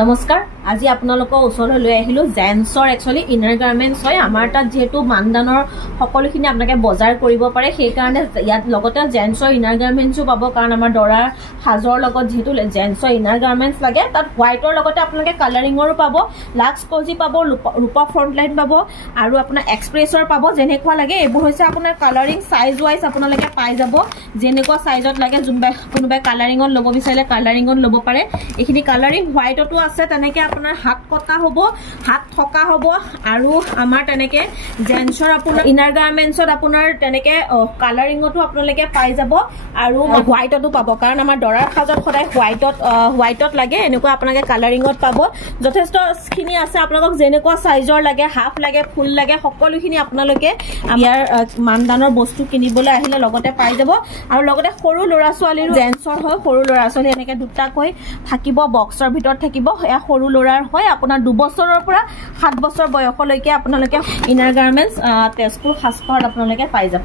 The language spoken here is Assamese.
নমস্কাৰ আজি আপোনালোকৰ ওচৰলৈ লৈ আহিলো জেন্সৰ একচুয়ালি ইনাৰ গাৰ্মেন্টস হয় আমাৰ তাত যেহেতু মানদানৰ সকলোখিনি আপোনালোকে বজাৰ কৰিব পাৰে সেই কাৰণে ইয়াত লগতে জেন্সৰ ইনাৰ গাৰ্মেন্টসও পাব কাৰণ আমাৰ দৰাৰ হাজৰ লগত যেহেতু জেন্সৰ ইনাৰ গাৰ্মেন্টস লাগে তাত হোৱাইটৰ লগতে আপোনালোকে কালাৰিংৰো পাব লাক্স কোজি পাব ৰূপা ফ্ৰন্ট লাইন পাব আৰু আপোনাৰ এক্সপ্ৰেছৰ পাব যেনেকুৱা লাগে এইবোৰ হৈছে আপোনাৰ কালাৰিং সাইজ ওয়াইজ আপোনালোকে পাই যাব যেনেকুৱা সাইজত লাগে কোনোবাই কালাৰিংত ল'ব বিচাৰিলে কালাৰিংত ল'ব পাৰে এইখিনি কালাৰিং হোৱাইটটো আছে তেনেকে আপোনাৰ হাত কটা হ'ব হাত থকা হ'ব আৰু আমাৰ তেনেকে জেন্সৰ আপোনাৰ ইনাৰ গাৰ্মেন্টছত আপোনাৰ তেনেকে কালাৰিংটো আপোনালোকে পাই যাব আৰু হোৱাইটটো পাব কাৰণ আমাৰ দৰাৰ সাজত সদায় হোৱাইটত লাগে এনেকুৱা আপোনালোকে কালাৰিংত পাব যথেষ্টখিনি আছে আপোনালোকক যেনেকুৱা সাইজৰ লাগে হাফ লাগে ফুল লাগে সকলোখিনি আপোনালোকে ইয়াৰ মানদানৰ বস্তু কিনিবলৈ আহিলে লগতে পাই যাব আৰু লগতে সৰু ল'ৰা ছোৱালীৰ জেন্সৰ হয় সৰু ল'ৰা ছোৱালী এনেকে দুটাকৈ থাকিব বক্সৰ ভিতৰত থাকিব এয়া সৰু ল'ৰাৰ হয় আপোনাৰ 2 বছৰৰ পৰা 7 বছৰ বয়সলৈকে আপোনালোকে ইনাৰ গাৰ্মেন্টস তেজপুৰ সাজপাৰত আপোনালোকে পাই যাব।